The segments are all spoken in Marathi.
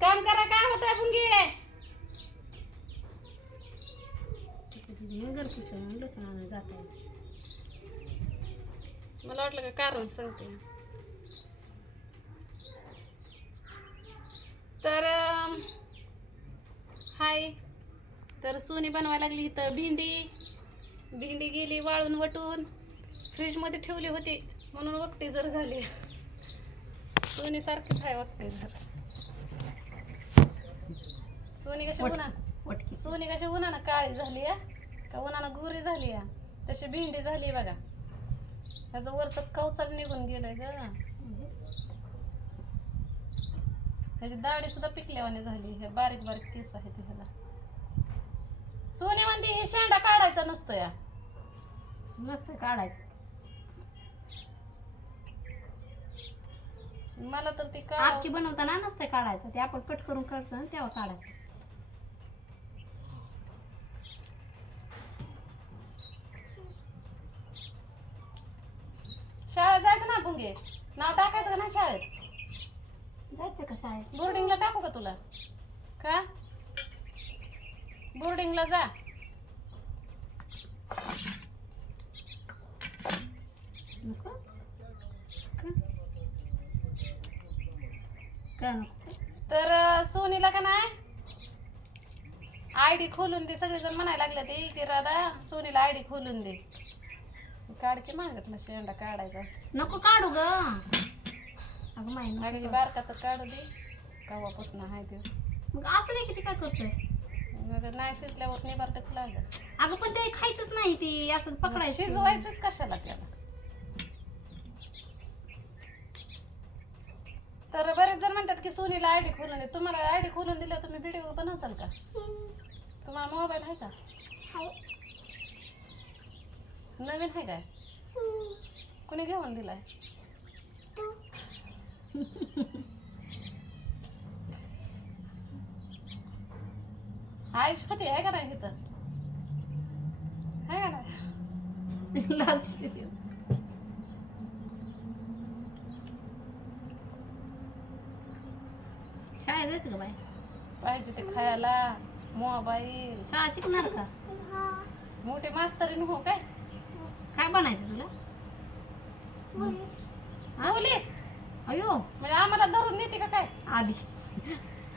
काम करा काय होत पुंगी? घर पुसलं म्हणून लसूण आणायला जात. आहे मला वाटलं का कारण सांगते. तर हाय. तर सोनी बनवायला लागली इथं भेंडी. भेंडी गेली वाळून वटून. फ्रीजमध्ये ठेवली होती म्हणून वक्ती जर झाली. सोनी सारखीच आहे वक्ती जर. सोनी कशी वट- उन्हा वटकी सोनी कशी उन्हानं काळी झाली या का उन्हानं गोरी झाली या तशी भेंडी झाली बघा. त्याचं वरचं कवचाल निघून गेलंय ग. ह्याची दाढी सुद्धा पिकल्यावाने झाली. हे बारीक बारीक केस आहेत ह्याला. सोनी म्हणते हे शेंडा काढायचा नसतो या. मस्त काढायचं. मला तर ती का आखी बनवताना नसतं काढायचं. ते आपण कट करून करतो ना तेव्हा काढायचं पुंगे नाव टाकायचं का नाही शाळेत? जायचं का शाळेत? बोर्डिंगला टाकू का तुला? का? बोर्डिंगला जा. नको. नको? तर अं, सोनीला का नाही? आय डी खोलून दे. सगळेजण म्हणायला लागले ते की राधा सोनीला आय डी खोलून दे. काढ की मागत ना शेंडा काढायचा नको काढू ग. अगं माही नको अगदी काढू. बारका तर काढू दे. कवापासून आहे ते मग असं दे किती काय करतोय. मग नाही शिजल्यावर निबारटक लागत अगं पण ते खायचंच नाही ती असं पकडायचं. शिजवायचंच कशाला त्याला? तर बरेच जण म्हणतात की सोनीला आय डी खोलून दे. तुम्हाला आय डी खोलून दिलं तुम्ही व्हिडिओ बनवचाल का? तुम्हाला मोबाईल आहे का? नवीन आहे काय? कुणी घेऊन दिलाय? आयुष होती आहे का नाही इथं? आहे का नाही? शाळेत जायचं का बाय पाहिजे ते खायला मोबाईल. शाळा शिकणार का? मोठे मास्तरीन हो काय? काय बनायचं तुला? हा? पोलीस अयो. म्हणजे आम्हाला धरून नेते का काय? आधी.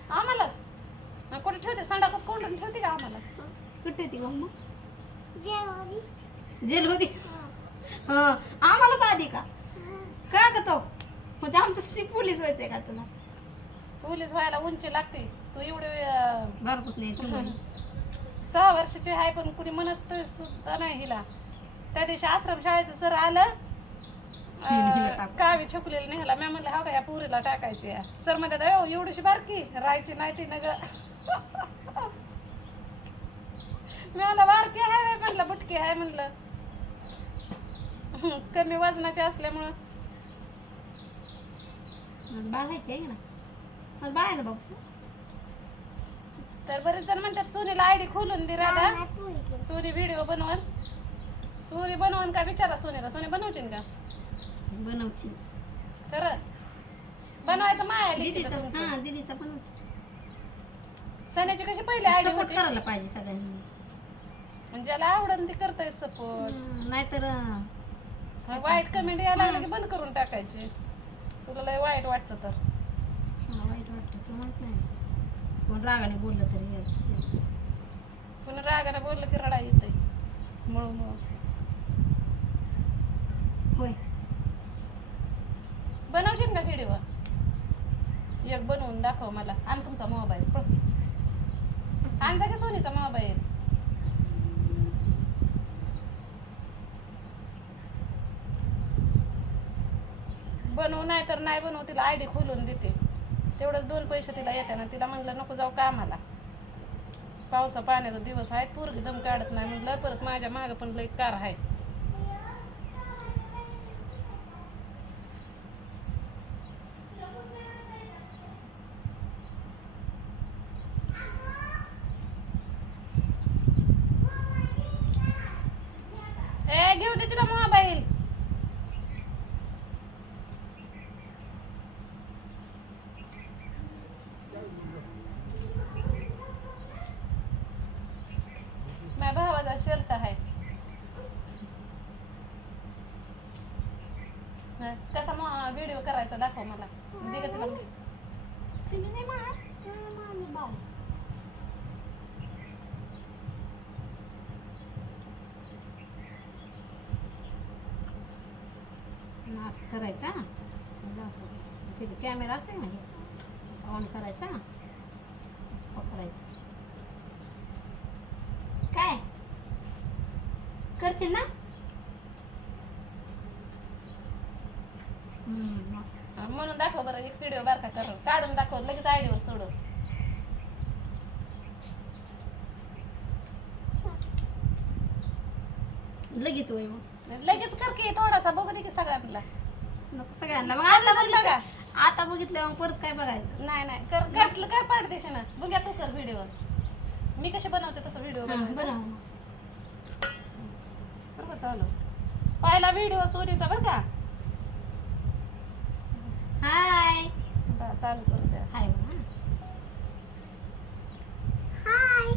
आम्हालाच? मग कुठे ठेवते? संडासात कोंडून ठेवते का आम्हाला? कुठे गं मग जेल होती हा. आम्हालाच आधी का? का ग तो? म्हणजे आमच्यासाठी पोलीस व्हायचंय का तुला? पोलीस व्हायला उंची लागते. तू एवढे घरपोच नाही. सहा वर्षाची आहे पण कुणी म्हणत सुद्धा नाही हिला. त्या दिवशी आश्रम शाळेचं सर आलं. कावी छकुलेला नेहाला. मी म्हणलं हा का या पुरीला टाकायची सर म्हणतात अयो एवढीशी बारकी राहायची नाही ती नग. मी म्हणलं बारकी आहे बाई. म्हणलं बुटकी आहे. म्हणलं. हं, कमी वजनाची असल्यामुळं. तर बरेच जण म्हणतात सोनीला आयडी खोलून दे राधा. सोनी व्हिडिओ बनवून सोनी बनवून का विचारा सोनीला सोनी बनवशील का? बनवची खरं बनवायचं माया दीदीचा हा. दीदीचा बनवते सण्याची कशी पहिली आयडी सपोर्ट होती? करायला पाहिजे सगळ्यांनी. म्हणजे ज्याला आवडन ते करतोय सपोर्ट हम्म, नाहीतर अं, वाईट कमेंट यायला लागलं की बंद करून टाकायचे. तुला लय वाईट वाटतं तर. मला वाईट वाटतं तू माहीत नाही. कोण रागाने बोललं तरी पुन्हा रागाने बोललं की रडा येतोय. मळू मळू. होय. बनवशील ना व्हिडिओ? एक बनवून दाखव मला. आण तुमचा मोबाईल. आण जा सोनीचा मोबाईल. बनवू नाही तर नाही बनवू तिला आयडी खोलून देते. तेवढं दोन पैसे तिला येते ना तिला म्हणलं नको जाऊ कामाला. पावसा पाण्याचा दिवस आहेत पोरगी दम काढत नाही. म्हणलं परत माझ्या मागं पण लई कार आहे. का शर्ट आहे? कसा मग व्हिडिओ करायचा दाखव मला. दिलं तर मला. नाश करायचा? तिथे कॅमेरा असते ना. ऑन करायचा? पकडायचं. काय? करशील ना? म्हणून दाखव बरं एक व्हिडिओ बारका कर काढून दाखव लगेच आयडीवर सोडव. लगेच वय मग. लगेच कर की थोडासा बघू दे की सगळ्यांना. नको सगळ्यांना. मग आता आता बघ बघा. बघितलं आता बघितलं मग परत काय बघायचं? नाही नाही. कर घातलं काय पाडदेश ना बघूया तू कर व्हिडिओ मी कसे बनवते तसं व्हिडिओ बनवायचा? बरं बरोबर चालू. पहिला व्हिडिओ सोनीचा बरं का? हाय चालू करू द्या. हाय म्हणा. हाय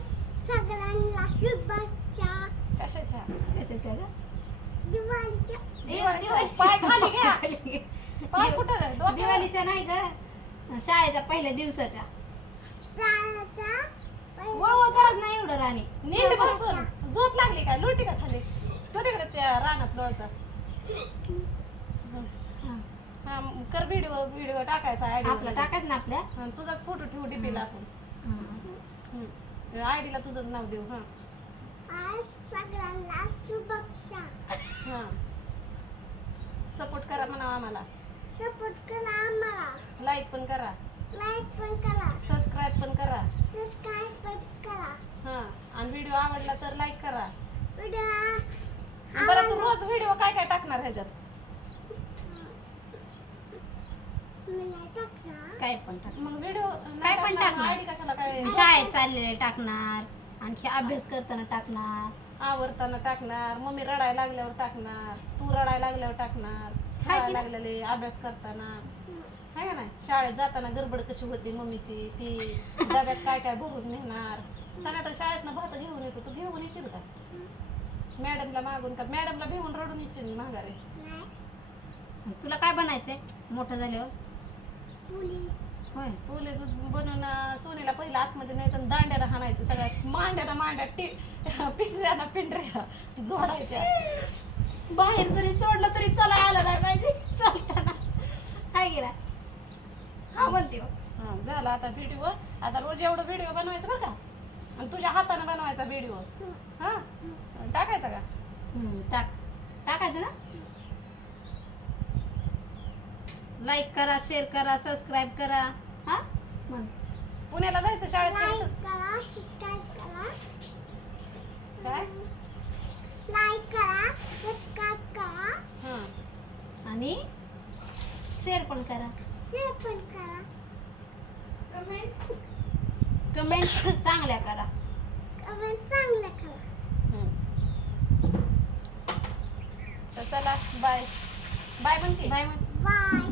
सगळ्यांना शुभेच्छा. कशाच्या? दिवाळीच्या. दिवाळीच्या. पाय खाली घ्या. पाय कुठं? डोक्यावर? दिवाळीच्या नाही ग. शाळेच्या पहिल्या दिवसाच्या. शाळेचा वळवळ करत नाही एवढं राणी. नीट बसून. झोप लागली काय लोळती का खाली? तो तिकडे त्या रानात लोळचा. हा. कर व्हिडिओ व्हिडिओ टाकायचा आपलं आयडी टाकायचं ना आपल्या? तुझाच फोटो ठेवू डीपीला आपण. आयडीला तुझंच नाव देऊ हा. आज सगळ्यांना शुभेच्छा. हा. सपोर्ट करा म्हणा आम्हाला. सपोर्ट करा आम्हाला. लाईक पण करा. लाईक पण करा. सबस्क्राईब पण करा. सबस्क्राईब पण करा. हा. आणि व्हिडिओ आवडला तर लाईक करा. व्हिडिओ बरं तू रोज व्हिडिओ काय काय टाकणार ह्याच्यात? तुम्ही नाही टाकणार. काय पण टाक. मग व्हिडिओ काय पण टाकणार. आयडी कशाला काय? शाळेत चाललेले टाकणार आणखी अभ्यास करताना टाकणार. आवडताना टाकणार मम्मी रडायला लागल्यावर टाकणार तू रडायला लागल्यावर टाकणार खेळायला लागलेले अभ्यास करताना. आहे का नाही? शाळेत जाताना गडबड कशी होती मम्मीची? ती डब्यात काय काय भरून नेणार? सगळ्यात शाळेतनं भात घेऊन येतो तू घेऊन येशील का? मॅडमला मागून का? मॅडमला भेऊन रडून येशील माघारी. नाही. तुला काय बनायचंय? मोठं झाल्यावर? पोलीस. होय. पोलीस बनवून अं, सोनीला पहिला आतमध्ये न्यायचं आणि दांड्याला हाणायचं. सगळ्यात मांड्याला मांड्या टी पिंढऱ्याला पिंढऱ्या जोडायच्या. बाहेर जरी सोडलं तरी चला आलं नाही पाहिजे. चालताना हाय गेला हा म्हणते हो. हा, झाला आता व्हिडिओ आता रोज एवढं व्हिडिओ बनवायचं बरं का? आणि तुझ्या हाताने बनवायचा व्हिडिओ हा. टाकायचा का? हम्म, टाक. टाकायचं ना? लाईक करा शेअर करा सबस्क्राईब करा. हा? म्हण पुण्याला जायचं शाळेत लाईक. करा सबस्क्राईब करा. काय? लाईक करा सबस्क्राईब करा. हा. आणि शेअर पण करा. शेअर पण करा. कमेंट चांगल्या करा. कमेंट चांगलं करा हम्म. तर चला बाय बाय म्हणते. बाय म्हण बाय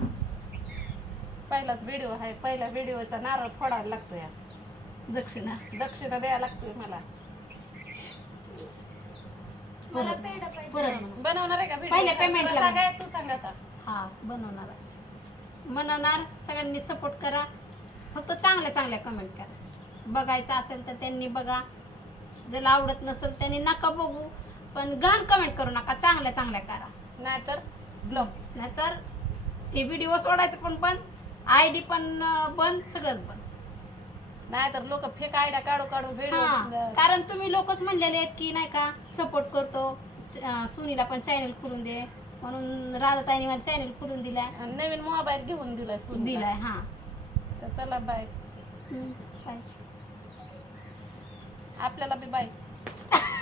पहिलाच व्हिडिओ आहे. पहिल्या व्हिडिओचा नारळ फोडायला लागतो या दक्षिणा. दक्षिणा द्यायला लागतोय मला. परत परत. म्हण. बनवणार आहे का व्हिडिओ पहिल्या payment ला. सांगाय तू सांग आता. हा बनवणार आहे. बनवणार. सगळ्यांनी सपोर्ट करा. फक्त चांगल्या चांगल्या कमेंट करा. बघायचं असेल तर त्यांनी बघा. ज्याला आवडत नसेल त्यांनी नका बघू. पण घाण कमेंट करू नका चांगल्या चांगल्या करा. नाहीतर? ब्लॉग नाहीतर ते व्हिडिओ सोडायचं पण बंद आय डी पण बंद सगळंच बंद. नाहीतर लोक फेक आयडिया काढू काढू व्हिडिओ कारण तुम्ही लोकच म्हणलेले आहेत की नाही का सपोर्ट करतो सुनीला पण चॅनल खोलून दे म्हणून राधाताईने मला चॅनल खोलून दिलाय. नवीन मोबाईल घेऊन दिलाय. दिलाय हा. तर चला बाय बाय. आपल्याला बी बाय